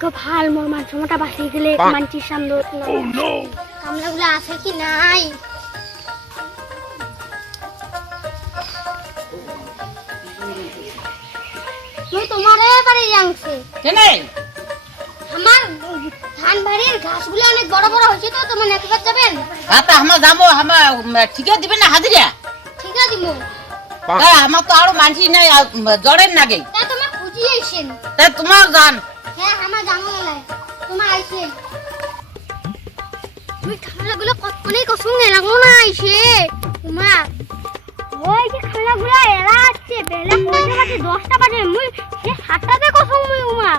ভাগ্য ভাল, মোর মান সময়টা বাঁচিয়ে দিলে মানছির সামনে কামলাগুলো আছে কি নাই। তোমারে বাড়ি যাচ্ছে কেন আমার ধান বাড়ির ঘাসগুলো অনেক বড় বড় হয়েছে, তো তোমার একবার যাবেন? তা আমার যাবো, আমার ঠিকই দিবে না হাজিরা? ঠিক আছে দিব। আমার তো আরো মানসি নাই জ্বরের নাগে, তা তোমার খুঁজিয়ে আইসেন। তাই তোমার জান। হ্যাঁ আমার জানো না, তোমার আইসেন। তুমি খানাগুলো কতক্ষণই কসুন লাগলো না আইসে তোমার। ওই যে খানাগুলো এরা আছে বেলা কয়টা বাজে? 10টা বাজে। মুই সে 7টাতে কসুন মুই উমা।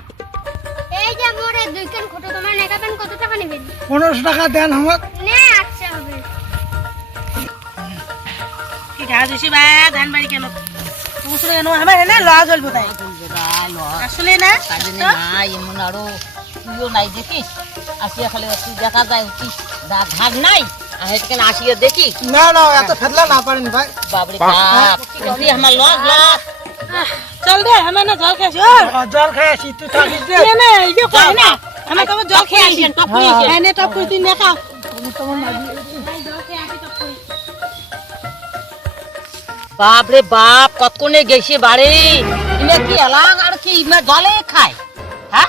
এই যে মোরে দুই কান কত তোমার নেকাবেন, কত টাকা নেবেন? 15 টাকা দেন আমার। নে আচ্ছা হবে। কি ঘাস হইছে বা ধান বাড়ি কেন তুসরে কেন আমার না লজ হল বোধ আসলে না নাই এমন আরো তুইও নাই দেখিস, আসিয়া খালি তুই দেখা যায় ঘাট নাই কেন আসিয়া দেখি। না না এত ফেদলা না পারেন ভাই। বাবরে বাপ, তুই আমার লস লস। চল দে আমার না জল খাইছ জল খাই আসি, তুই থাকিস দে। না এই যে কই না আমার তো জল খেয়ে আসি টপ করে আসি। এনে টপ করে তুই না খাও বাপরে বাপ, কতক্ষণে গেছে বাড়ি। ইনে কি এলাক আর কি ইমে জলে খায়? হ্যাঁ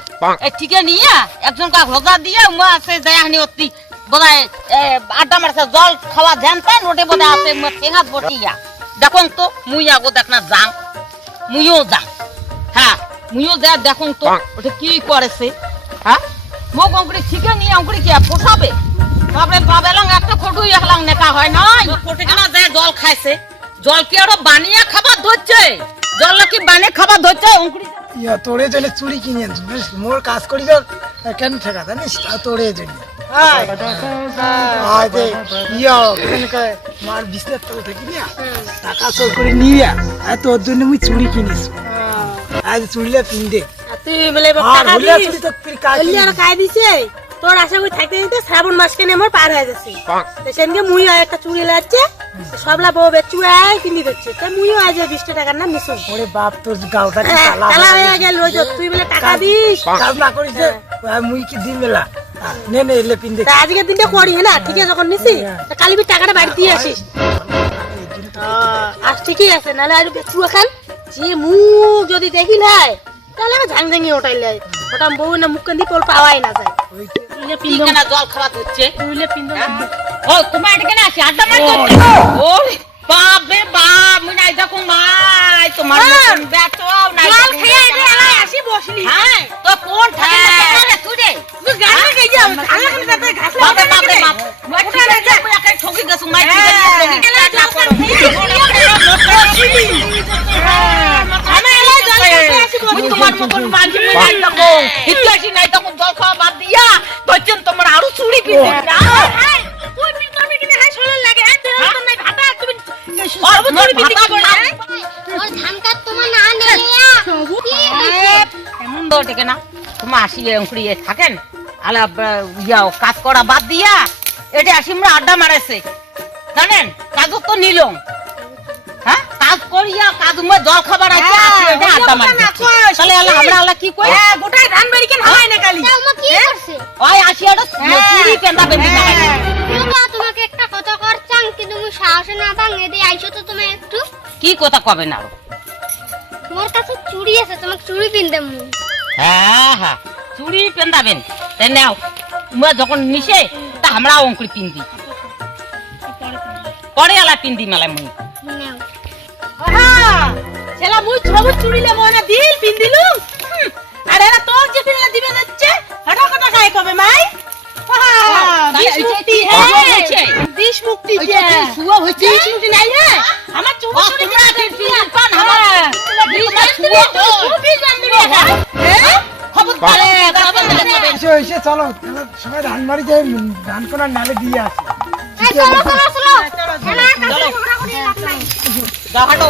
ঠিক নিয়ে একজন কা ঘোগা দিয়ে উমা আছে যায়নি অতি বোধহয় আড্ডা মারছে, জল খাওয়া ধ্যান পান ওটে বোধহয় আছে ঠেঙাত বটিয়া। দেখুন তো মুই আগো দেখ না যাং, মুইও যাং। হ্যাঁ মুইও যা দেখুন তো ওটা কি করেছে। হ্যাঁ মোক অঙ্কুরি ঠিক নিয়ে অঙ্কুরি কি পোষাবে? বাপরে বাপ এলাম একটা ফটো একলাম নেকা হয় নাই ফটো কেনা যায় জল খাইছে। জল কি আরো বানিয়ে খাবার ধরছে? জল কি বানিয়ে খাবার ধরছে? অঙ্কুরি ইয়া তোরে জন্য চুরি কিনে আনছি, বুঝিস? মোর কাজ করি তো কেন ঠেকা জানিস? তোরে জন্য মার বিছনার তল থেকে নিয়ে টাকা চোর করে নিয়ে তোর জন্য মুই চুরি কিনেছি। আজ চুরিলে পিন্দে তুই বলে টাকা দিস এলি আর খাই দিছে তোর আশা করি থাকতে দিতে শ্রাবণ মাস কেন আমার পার হয়ে যাচ্ছে। সেদিনকে মুই একটা চুরি লাগছে সবলা বউ বেচুয়াই কিনি দিচ্ছে, তাই মুইও আজ 20 টাকার না মিশু। ওরে বাপ তোর গালটা কি কালা হয়ে গেল ওই যে তুই বলে টাকা দিস কাজ না করিস মুই কি দিন বেলা নে নে এলে পিন্দে। তা আজকের দিনটা করি না ঠিক আছে, যখন নিছি কালি বি টাকাটা বাড়ি দিয়ে আসিস। আর ঠিকই আছে, নাহলে আর বেচুয়া খান যে মুখ যদি দেখি নাই তাহলে ঝাং ঝাঙি ওটাইলে ওটা বউ না মুখ কান্দি তোর পাওয়াই না যায়। কেনা জল খাবার ধরছে? তুইলে পিন্দ ও তোমার এটা কেন আসি আড্ডা মারতে? ও বাপ রে বাপ, মুই নাই দেখো মাই তোমার মতন বেটাও নাই। জল খেয়ে এসে আলাই আসি বসলি। হ্যাঁ তো কোন থাকে না তুই রে? তুই গাড়ি কে যাও আলা খালি তাতে ঘাস বাপ রে বাপ রে বাপ, মই ঠিক আছে তুই একাই ঠকি গেছ মাই ঠিক আছে ঠকি গেল না করো। আমি এলাই জল খেয়ে আসি মুই তোমার মতন মাঝি নাই দেখো ইতিহাসি নাই তখন জল খাওয়া বাদ দিয়া ধরছেন তোমার আরো চুরি পিছে না। তুই পিন করবি কিনা হাই শরীর লাগে হ্যাঁ দেহ তো নাই ভাটা তুমি সব চুরি পিছে করে ওর ধান কাট তোমার না নেলিয়া এমন তো ঠিক না তোমার আসি অঙ্কুরি থাকেন আলা ইয়াও কাজ করা বাদ দিয়া এটা আসি আমরা আড্ডা মারাছে জানেন? কাজ তো নিলম হ্যাঁ কাজ করিয়া কাজ জল খাবার আছে আসি এটা আড্ডা মারি তাহলে আমরা আলা কি কই গোটাই ধান বাড়ি কেন হয় না কালি তোমা কি করছে? ওই আসি এটা চুরি পেন্দা পেন্দি লাগাই বাবা তোমাকে একটা কথা করছাম, কিন্তু তুমি সাহসে না ভাঙে দিয়ে আইছো তো তুমি একটু। কি কথা কবে না? তোমার কাছে চুড়ি আছে, তোমাকে চুড়ি কিনতে মুই। হ্যাঁ হ্যাঁ চুরি পেন্দাবেন তাই নাও মুই যখন নিছে তা আমরা অঙ্কুরি পিন্দি পরে আলা পিন্দি মেলায় মুই নাও ছেলা মুই সবুজ চুড়িলে মনে দিল পিন দিলুম আর এরা তোর যে পিনলে দিবে যাচ্ছে হঠাৎ কথা খায় কবে মাই বিশ মুক্তি হ্যাঁ বিশ মুক্তি যে শুয়া হইছে বিশ মুক্তি নাই হ্যাঁ আমার চুড়ি তোমরা পিন পান আমার বিশ শুয়া তো বিশ বান্ধবী হ্যাঁ খবর পালে খবর দিলে এসে চলো সবাই ধান বাড়ি যাই, ধান কোনার নালে দিয়ে আসি। এই চলো চলো চলো চলো, কাছে ঝগড়া করে লাভ নাই। যাও হাঁটো